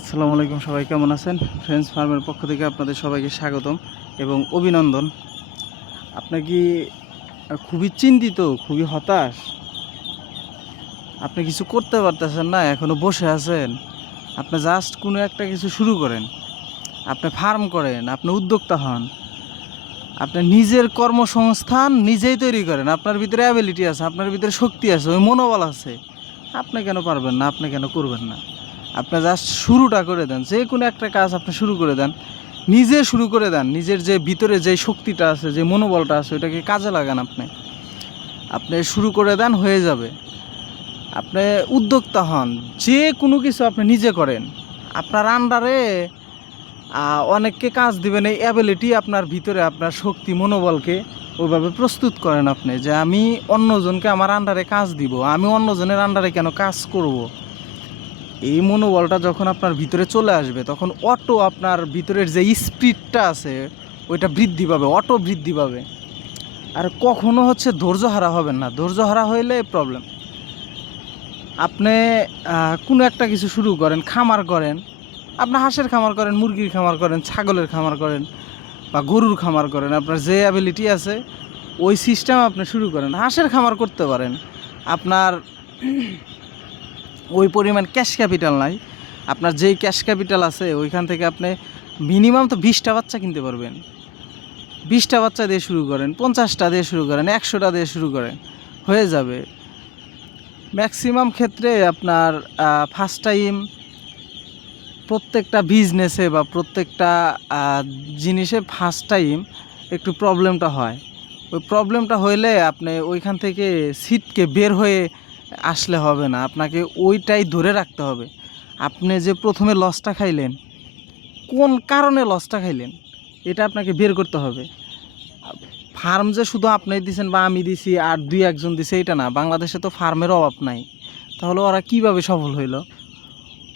আসসালামু আলাইকুম সবাই, কেমন আছেন? ফ্রেন্ডস ফার্মের পক্ষ থেকে আপনাদের সবাইকে স্বাগতম এবং অভিনন্দন। আপনি কি খুবই চিন্তিত, খুবই হতাশ? আপনি কিছু করতে পারতেছেন না, এখনও বসে আছেন। আপনি জাস্ট কোনো একটা কিছু শুরু করেন। আপনি ফার্ম করেন, আপনি উদ্যোক্তা হন। আপনি নিজের কর্মসংস্থান নিজেই তৈরি করেন। আপনার ভিতরে অ্যাবিলিটি আছে, আপনার ভিতরে শক্তি আছে, ওই মনোবল আছে। আপনি কেন পারবেন না, আপনি কেন করবেন না? আপনি জাস্ট শুরুটা করে দেন, যে কোনো একটা কাজ আপনি শুরু করে দেন, নিজে শুরু করে দেন, নিজের যে ভিতরে যে শক্তিটা আছে, যে মনোবলটা আছে ওটাকে কাজে লাগান আপনি। আপনি শুরু করে দেন, হয়ে যাবে। আপনি উদ্যোক্তা হন, যে কোনো কিছু আপনি নিজে করেন। আপনার আন্ডারে অনেককে কাজ দিবেন, এই অ্যাবিলিটি আপনার ভিতরে, আপনার শক্তি, মনোবলকে ওইভাবে প্রস্তুত করেন আপনি, যে আমি অন্যজনকে আমার আন্ডারে কাজ দিব। আমি অন্যজনের আন্ডারে কেন কাজ করব। এই মনোবলটা যখন আপনার ভিতরে চলে আসবে, তখন অটো আপনার ভিতরের যে স্পিডটা আছে, ওইটা বৃদ্ধি পাবে অটো বৃদ্ধি পাবে। আর কখনো হচ্ছে ধৈর্য হারা হবেন না। ধৈর্য হারা হইলে প্রবলেম আপনি কোনো একটা কিছু শুরু করেন, খামার করেন, আপনি হাঁসের খামার করেন, মুরগির খামার করেন, ছাগলের খামার করেন, বা গরুর খামার করেন, আপনার যে অ্যাবিলিটি আছে, ওই সিস্টেম আপনি শুরু করেন। হাঁসের খামার করতে পারেন। আপনার ওই পরিমাণ ক্যাশ ক্যাপিটাল নাই। আপনার যেই ক্যাশ ক্যাপিটাল আছে, ওইখান থেকে আপনি মিনিমাম তো বিশটা বাচ্চা কিনতে পারবেন। বিশটা বাচ্চা দিয়ে শুরু করেন, পঞ্চাশটা দিয়ে শুরু করেন, একশোটা দিয়ে শুরু করেন, হয়ে যাবে। ম্যাক্সিমাম ক্ষেত্রে আপনার ফার্স্ট টাইম প্রত্যেকটা বিজনেসে বা প্রত্যেকটা জিনিসে ফার্স্ট টাইম একটু প্রবলেমটা হয়। ওই প্রবলেমটা হইলে আপনি ওইখান থেকে সিটকে বের হয়ে আসলে হবে না, আপনাকে ওইটাই ধরে রাখতে হবে। আপনি যে প্রথমে লসটা খাইলেন, কোন কারণে লসটা খাইলেন, এটা আপনাকে বের করতে হবে। ফার্ম যে শুধু আপনি দিছেন বা আমি দিছি আর দুই একজন দিছে, এটা না, বাংলাদেশে তো ফার্মের অভাব নাই। তাহলে ওরা কীভাবে সফল হইল?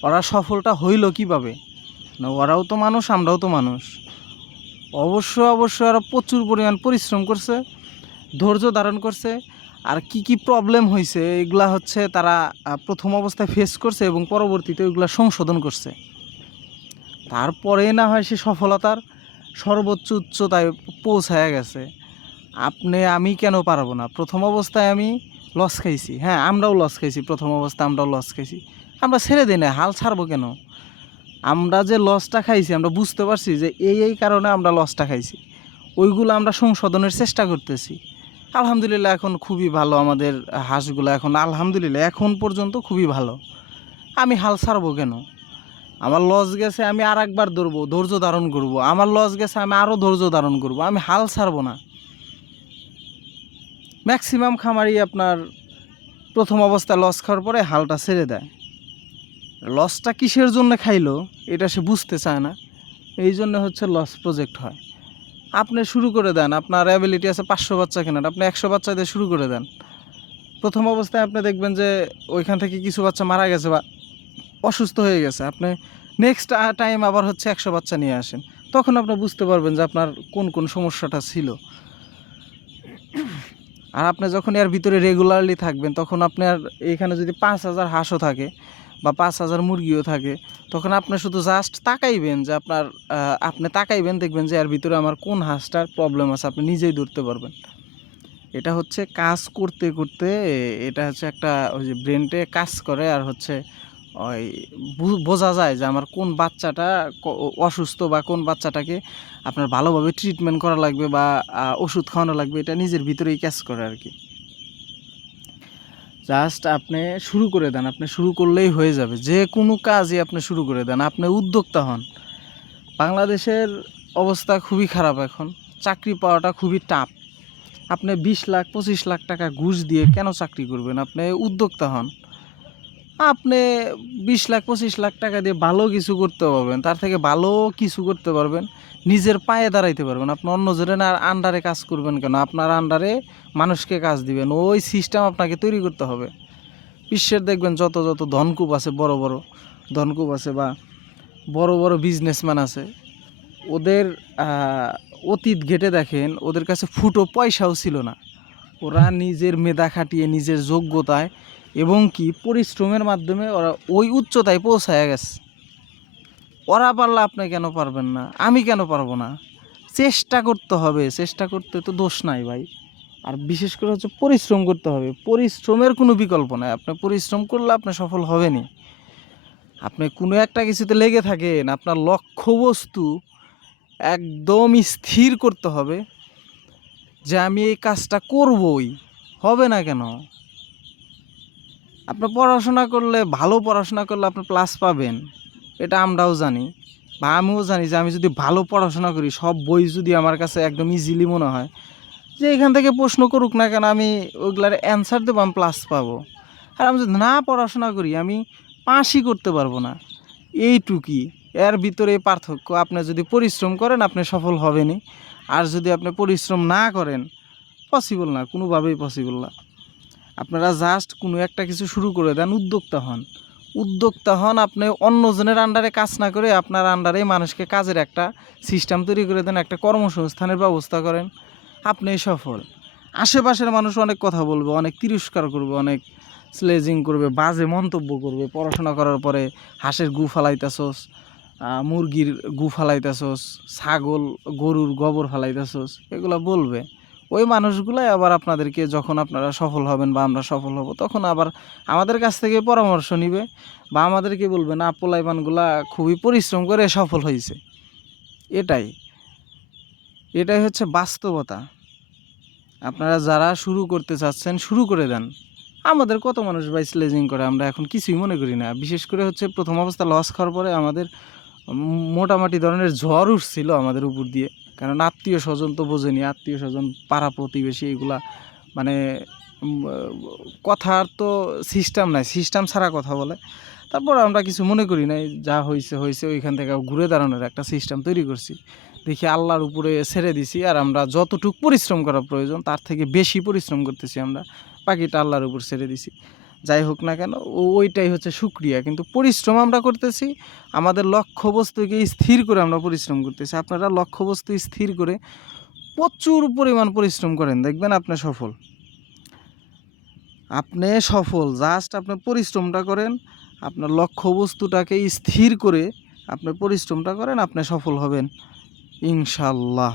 ওরা সফলটা হইল কীভাবে? না, ওরাও তো মানুষ, আমরাও তো মানুষ। অবশ্য অবশ্য ওরা প্রচুর পরিমাণ পরিশ্রম করছে, ধৈর্য ধারণ করছে আর কি কি প্রবলেম হয়েছে এগুলা হচ্ছে তারা প্রথম অবস্থায় ফেস করছে এবং পরবর্তীতে ওইগুলা সংশোধন করছে। তারপরে না হয় সে সফলতার সর্বোচ্চ উচ্চতায় পৌঁছায় গেছে। আপনি, আমি কেন পারব না? প্রথম অবস্থায় আমি লস খাইছি। হ্যাঁ আমরাও লস খাইছি। প্রথম অবস্থায় আমরাও লস খাইছি। আমরা ছেড়ে দিই না, হাল ছাড়বো কেন? আমরা যে লসটা খাইছি, আমরা বুঝতে পারছি যে এই এই কারণে আমরা লসটা খাইছি। ওইগুলো আমরা সংশোধনের চেষ্টা করতেছি। আলহামদুলিল্লাহ এখন খুবই ভালো, আমাদের হাঁসগুলো এখন আলহামদুলিল্লাহ এখন পর্যন্ত খুবই ভালো। আমি হাল ছাড়বো কেন? আমার লস গেছে, আমি আর একবার ধরবো, ধৈর্য ধারণ করব। আমার লস গেছে, আমি আরও ধৈর্য ধারণ করব। আমি হাল ছাড়বো না। ম্যাক্সিমাম খামারি আপনার প্রথম অবস্থায় লস খাওয়ার পরে হালটা ছেড়ে দেয়। লসটা কিসের জন্য খাইলো, এটা সে বুঝতে চায় না। এই জন্য হচ্ছে লস প্রজেক্ট হয়। আপনি শুরু করে দেন। আপনার অ্যাবিলিটি আছে পাঁচশো বাচ্চা কেনার। আপনি একশো বাচ্চা দিয়ে শুরু করে দেন। প্রথম অবস্থায় আপনি দেখবেন যে ওইখান থেকে কিছু বাচ্চা মারা গেছে বা অসুস্থ হয়ে গেছে। আপনি নেক্সট টাইম আবার হচ্ছে একশো বাচ্চা নিয়ে আসেন। তখন আপনি বুঝতে পারবেন যে আপনার কোন কোন সমস্যাটা ছিল। আর আপনি যখন এর ভিতরে রেগুলারলি থাকবেন, তখন আপনার এখানে যদি পাঁচ হাজার হাঁসও থাকে বা পাঁচ হাজার মুরগিও থাকে, তখন আপনি শুধু জাস্ট তাকাইবেন যে আপনার আপনি তাকাইবেন, দেখবেন যে এর ভিতরে আমার কোন হাঁসটার প্রবলেম আছে, আপনি নিজেই ধরতে পারবেন। এটা হচ্ছে কাজ করতে করতে, এটা হচ্ছে একটা ওই যে ব্রেনটে কাজ করে আর হচ্ছে ওই বোঝা যায় যে আমার কোন বাচ্চাটা অসুস্থ বা কোন বাচ্চাটাকে আপনার ভালোভাবে ট্রিটমেন্ট করা লাগবে বা ওষুধ খাওয়ানো লাগবে, এটা নিজের ভিতরেই কাজ করে আর কি। জাস্ট আপনি শুরু করে দেন, আপনি শুরু করলেই হয়ে যাবে। যে কোনো কাজই আপনি শুরু করে দেন, আপনি উদ্যোক্তা হন। বাংলাদেশের অবস্থা খুবই খারাপ এখন। চাকরি পাওয়াটা খুবই টাফ আপনি বিশ লাখ, পঁচিশ লাখ টাকা ঘুষ দিয়ে কেন চাকরি করবেন? আপনি উদ্যোক্তা হন। আপনি বিশ লাখ, পঁচিশ লাখ টাকা দিয়ে ভালো কিছু করতে পারবেন, তার থেকে ভালো কিছু করতে পারবেন, নিজের পায়ে দাঁড়াইতে পারবেন। আপনি অন্যজনের আর আন্ডারে কাজ করবেন কেন? আপনার আন্ডারে মানুষকে কাজ দিবেন, ওই সিস্টেম আপনাকে তৈরি করতে হবে। বিশ্বের দেখবেন যত যত ধনকূপ আছে, বড় বড় ধনকূপ আছে বা বড় বড় বিজনেসম্যান আছে, ওদের অতীত ঘেটে দেখেন, ওদের কাছে ফুটো পয়সাও ছিল না। ওরা নিজের মেধা খাটিয়ে, নিজের যোগ্যতায় এবং কি পরিশ্রমের মাধ্যমে ওরা ওই উচ্চতায় পৌঁছায় গেছে। ওরা পারলে আপনি কেন পারবেন না? আমি কেন পারব না? চেষ্টা করতে হবে। চেষ্টা করতে তো দোষ নাই ভাই। আর বিশেষ করে হচ্ছে পরিশ্রম করতে হবে। পরিশ্রমের কোনো বিকল্প নাই। আপনি পরিশ্রম করলে আপনি সফল হবেনই। আপনি কোনো একটা কিছুতে লেগে থাকেন। আপনার লক্ষ্যবস্তু একদম স্থির করতে হবে যে আমি এই কাজটা করবই। হবে না কেন? আপনি পড়াশোনা করলে, ভালো পড়াশোনা করলে আপনি প্লাস পাবেন। এটা আমরাও জানি। বা আমিও জানি যে আমি যদি ভালো পড়াশোনা করি, সব বই যদি আমার কাছে একদম ইজিলি মনে হয়, যে এখান থেকে প্রশ্ন করুক না কেন, আমি ওইগুলার অ্যান্সার দেবো, আমি প্লাস পাবো। আর আমি যদি না পড়াশোনা করি, আমি পাসই করতে পারব না। এইটুকুই। এর ভিতরে পার্থক্য, আপনি যদি পরিশ্রম করেন, আপনি সফল হবেনই। আর যদি আপনি পরিশ্রম না করেন পসিবল না, কোনোভাবেই পসিবল না। আপনারা জাস্ট কোনো একটা কিছু শুরু করে দেন, উদ্যোক্তা হন। উদ্যোক্তা হন আপনি অন্যজনের আন্ডারে কাজ না করে আপনার আন্ডারে মানুষকে কাজের একটা সিস্টেম তৈরি করে দেন, একটা কর্মসংস্থানের ব্যবস্থা করেন। আপনি সফল। আশেপাশের মানুষ অনেক কথা বলবে, অনেক তিরস্কার করবে, অনেক স্লেজিং করবে, বাজে মন্তব্য করবে, পড়াশোনা করার পরে হাঁসের গু ফালাইতাছস মুরগির গু ফালাইতাছস, ছাগল, গরুর গোবর ফালাইতাছস, এগুলো বলবে। ওই মানুষগুলাই আবার আপনাদেরকে যখন আপনারা সফল হবেন বা আমরা সফল হব, তখন আবার আমাদের কাছ থেকে পরামর্শ নিবে বা আমাদেরকে বলবে, না, পোলাইপানগুলা খুবই পরিশ্রম করে সফল হয়েছে এটাই। এটাই হচ্ছে বাস্তবতা। আপনারা যারা শুরু করতে চাচ্ছেন, শুরু করে দেন। আমাদের কত মানুষ ভাই স্লেজিং করে, আমরা এখন কিছুই মনে করি না। বিশেষ করে হচ্ছে প্রথম অবস্থা লস খাওয়ার পরে আমাদের মোটামুটি ধরনের ঝড় উঠছিল আমাদের উপর দিয়ে। কারণ আত্মীয় স্বজন তো বোঝেনি, আত্মীয় স্বজন, পাড়া প্রতিবেশী এগুলা মানে কথার তো সিস্টেম নাই সিস্টেম ছাড়া কথা বলে। তারপর আমরা কিছু মনে করি নাই, যা হয়েছে হয়েছে ওইখান থেকে ঘুরে দাঁড়ানোর একটা সিস্টেম তৈরি করছি। দেখি আল্লাহর উপরে ছেড়ে দিছি আর আমরা যতটুকু পরিশ্রম করা প্রয়োজন, তার থেকে বেশি পরিশ্রম করতেছি আমরা, বাকিটা আল্লাহর উপর ছেড়ে দিছি। যাই হোক না কেন ওইটাই হচ্ছে সুক্রিয়া। কিন্তু পরিশ্রম আমরা করতেছি, আমাদের লক্ষ্যবস্তুকে স্থির করে আমরা পরিশ্রম করতেছি। আপনারা লক্ষ্যবস্তু স্থির করে প্রচুর পরিমাণ পরিশ্রম করেন, দেখবেন আপনি সফল। আপনি সফল জাস্ট আপনি পরিশ্রমটা করেন, আপনার লক্ষ্যবস্তুটাকে স্থির করে আপনি পরিশ্রমটা করেন, আপনি সফল হবেন ইনশাল্লাহ